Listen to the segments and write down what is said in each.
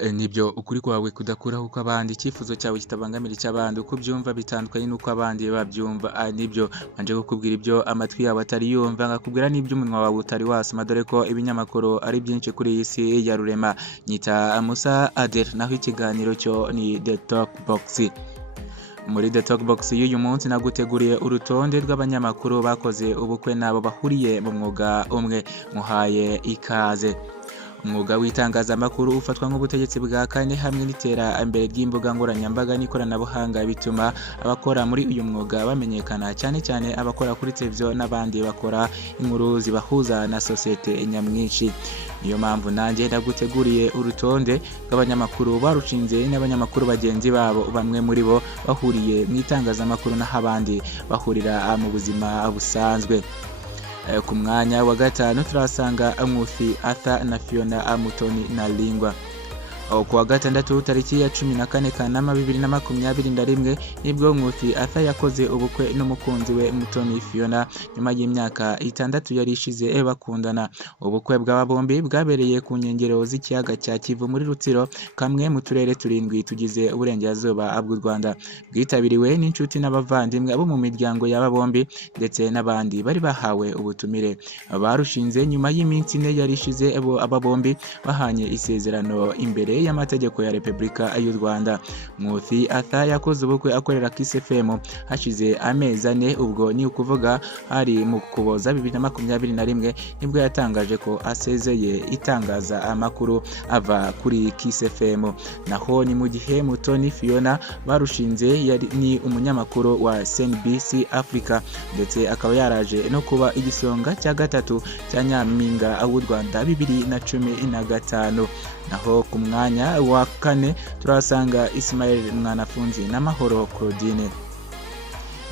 Nibyo ukuri kwawe kudakuraho uko abandi, icyifuzo cyawe kitabangamira icy'abandi, uko ubyumva bitandukanye n'uko abandi babyumva. Nibyo manje kukubwira ibyo amatwi yawe atari yumva, ngakubwira n'ibyo umunwa wawe utari wasoma, dore ko ibinyamakuru ari byinshi kuri iyi si ya rurema. Nyita Musa Adel, naho ikiganiro cyo ni The Talk Box. Muri The Talk Box y'uyu munsi naguteguriye urutonde rw'abanyamakuru bakoze ubukwe nabo bahuriye mu mwuga umwe. Muhaye ikaze. Umwuga w'itangazamakuru ufatwa nk'ubutegetsi bwa kane hamwe n'iterambere ry'imbuga nkoranyambaga n'ikoranabuhanga bituma abakora muri uyu mwuga bamenyekana, cyane cyane abakora kuri televiziyo n'abandi bakora inkuru zibahuza na sosiyete nyamwinshi. Niyo mpamvu nanjye naguteguriye urutonde rw'abanyamakuru barushinze n'abanyamakuru bagenzi babo, bamwe muri bo bahuriye mu itangazamakuru naho abandi bahurira mu buzima busanzwe. Ku mwanya wa gatanu turasanga Nkusi Arthur na Fiona Mutoni Nalingwa. Ku wa gatandatu tariki ya 14 Kanama 2021 nibwo Nkusi Arthur yakoze ubukwe n'umukunzi we Mutoni Fiona nyuma y'imyaka 6 yari ishize bakundana. Ubukwe bw'aba bombi bwabereye ku nkengero z'ikiyaga cya Kivu muri Rutsiro, kamwe mu turere 7 tugize uburengerazuba bw'u Rwanda. Bwitabiriwe n'inshuti n'abavandimwe abo mu miryango y'aba bombi ndetse n'abandi bari bahawe ubutumire. Barushinze nyuma y'iminsi 4 yari ishize aba bombi bahanye isezerano imbere y'amategeko ya Repubulika y'u Rwanda. Nkusi Arthur yakoze ubukwe akorera Kiss FM hashize amezi 4, ubwo ni ukuvuga hari mu Kuboza 2021 nibwo yatangaje ko asezeye itangaza amakuru ava kuri Kiss FM. Naho ni mu gihe Mutoni Fiona barushinze ni umunyamakuru wa CNBC Africa ndetse akaba yaraje no kuba igisonga cya gatatu cya Nyampinga w'u Rwanda 2015. Naho ku mwanya wa kane turasanga Ismael Mwanafunzi na Mahoro Claudine.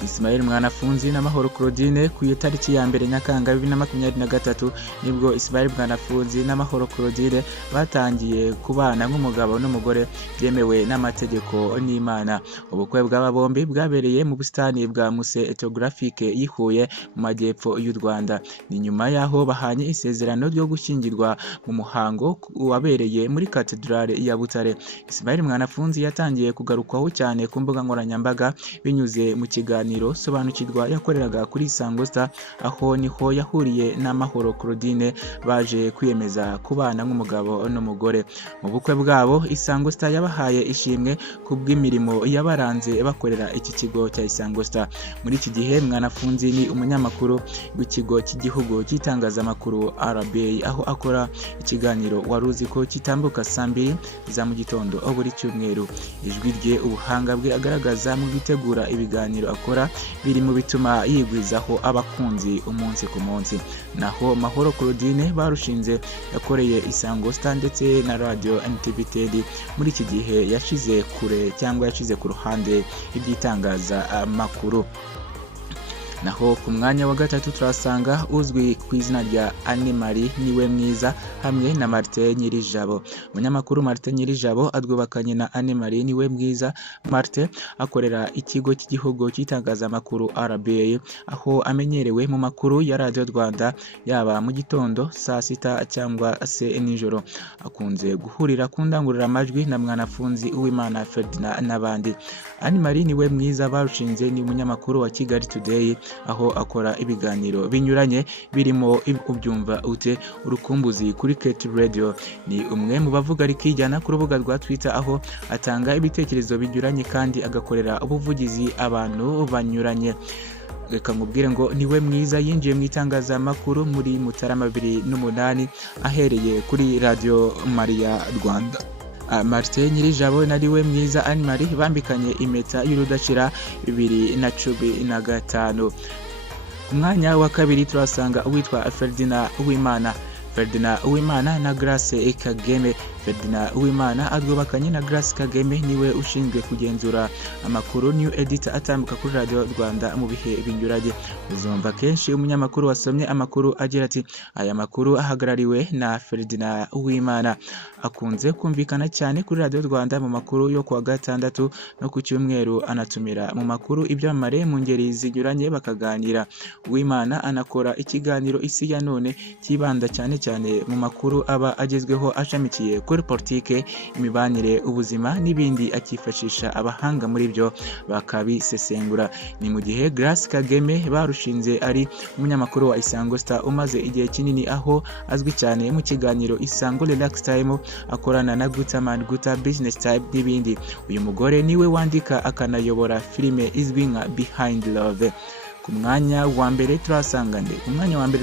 Ismael Mwanafunzi na Mahoro Claudine ku itariki ya 2 Nyakanga 2023 nibwo Ismael Mwanafunzi na Mahoro Claudine batangiye kubana nk'umugabo n'umugore byemewe n'amategeko n'Imana. Ubukwe bw'aba bombi bwabereye mu busitani bwa Muse Ethnographique yihuye mu majyepfo y'u Rwanda. Ni nyuma yaho bahanye isezerano ryo gushyingirwa mu muhango wabereye muri Cathedrale ya Butare. Ismael Mwanafunzi yatangiye kugarukwaho cyane ku mbuga nkoranyambaga binyuze mu kiganiro Sobanukirwa yakoreraga kuri Isango Star, aho niho yahuriye na Mahoro Claudine baje kwiyemeza kubana nk'umugabo n'umugore. Mu bukwe bwabo Isango Star yabahaye ishimwe kubw'imirimo yabaranze bakorera iki kigo cya Isango Star. Muri iki gihe Mwanafunzi ni umunyamakuru w'ikigo cy'igihugu cy'itangazamakuru RBA, aho akora ikiganiro waruzi ko kitambuka saa 2 za mu gitondo buri cyumweru. Ijwi rye, ubuhanga bwe agaragaza mu gutegura ibiganiro akora biri mu bituma yigwizaho abakunzi umunsi ku munsi. Naho Mahoro Claudine barushinze yakoreye Isango Star ndetse na Radio NTV muri iki gihe yashize kure cyangwa yashize ku ruhande iby'itangaza amakuru. Naho ku mwanya wa gatatu turasanga uzwi ku izina rya Anne-Marie Niwemwiza hamwe na Martin Nyirijabo. Umunyamakuru Martin Nyirijabo adwubakanye na Anne-Marie Niwemwiza. Martin akorera ikigo cy'igihugu cy'itangazamakuru RBA, aho amenyerewe mu makuru ya Radio Rwanda yaba mu gitondo, saa 6 cyangwa se nijoro. Akunze guhurira ku ndangururamajwi na Mwanafunzi Uwimana Ferdinand n'abandi. Anne-Marie Niwemwiza barushinze ni umunyamakuru wa Kigali Today, aho akora ibiganiro binyuranye birimo ubyumva ute, urukumbuzi kuri Kate Radio. Ni umwe mu bavuga rikijyana ku rubuga rwa Twitter, aho atanga ibitekerezo binyuranye kandi agakorera ubuvugizi abantu banyuranye. Reka nkubwire ngo Niwemwiza yinjiye mu itangazamakuru muri Mutarama 2008 ahereye kuri Radio Maria Rwanda. Martin Nyirijabo na Niwemwiza Anne-Marie bambikanye impeta y'urudashira 2015. Ku mwanya wa kabiri turasanga uwitwa Ferdinand Uwimana na Grace Kageme. Ferdinand Uwimana adwubakanye na Grace Kageme, niwe ushinzwe kugenzura amakuru new editor atambuka kuri Radio Rwanda mu bihe binyuranye. Uzumva kenshi umunyamakuru wasomye amakuru agira ati aya makuru ahagarariwe na Ferdinand Uwimana. Akunze kumvikana cyane kuri Radio Rwanda mu makuru yo kuwa gatandatu no ku cyumweru, anatumira mu makuru ibyamare mu ngeri zinyuranye bakaganira. Uwimana anakora ikiganiro Isi ya None kibanda cyane mu makuru aba agezweho ashamikiye kuri siporo, politike, imibanire, ubuzima n'ibindi, akifashisha abahanga muri byo bakabisesengura. Ni mu gihe Grace Kageme barushinze ari umunyamakuru wa Isango Star umaze igihe kinini, aho azwi cyane mu kiganiro Isango Relax Time akorana na Gutaman Guta Business Type n'ibindi. Uyu mugore niwe wandika akanayobora filime izwi nka Behind Love. Ku mwanya wa mbere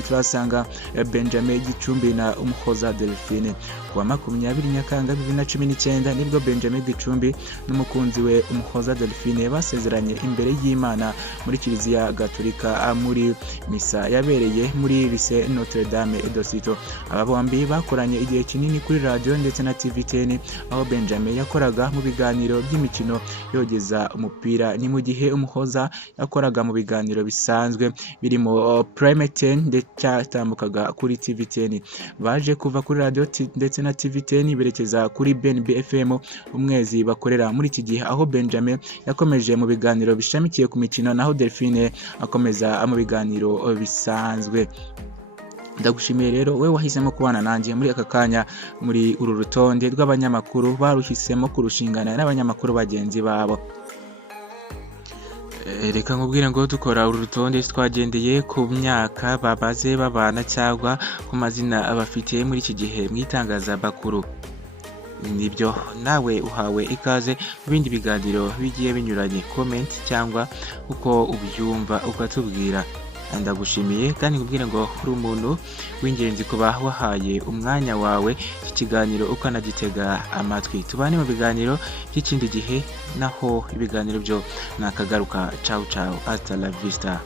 turasanga Benjamin Gicumbi na Umuhoza Delphine. Ku wa 20 Nyakanga 2019 nibwo Benjamin Gicumbi n'umukunzi we Umuhoza Delphine basezeranye imbere y'Imana muri Kiliziya Gatolika muri misa yabereye muri Lycée Notre Dame de Cito. Aba bombi bakoranye igihe kinini kuri radio ndetse na TV10, aho Benjamin yakoraga mu biganiro by'imikino yogeza umupira, ni mu gihe Umuhoza yakoraga mu biganiro bisanzwe birimo Prime 10 ndetse cyatambukaga kuri TV10. Baje kuva kuri radio ndetse na TV10 berekeza kuri BNB FM umwezi bakorera muri iki gihe, aho Benjamin yakomeje mu biganiro bishamikiye ku mikino, naho Delphine akomeza mu biganiro bisanzwe. Ndagushimiye rero we wahisemo kubana nanjye muri aka kanya muri uru rutonde rw'abanyamakuru baruhisemo kurushingana n'abanyamakuru bagenzi babo. Reka nkubwire ngo dukora uru rutonde twagendeye ku myaka babaze babana cyangwa ku mazina abafite muri iki gihe mu itangazamakuru. Nibyo nawe uhawe ikaze mu bindi biganiro bigiye binyuranye. Comment cyangwa uko ubyumva ukatubwira. Ndagushimiye kandi nkubwire ngo uri umuntu w'ingenzi kuba wahaye umwanya wawe iki kiganiro ukanagitega amatwi. Tubane mu biganiro by'ikindi gihe, naho ibiganiro byo nakagaruka. Ciao ciao, hasta la vista.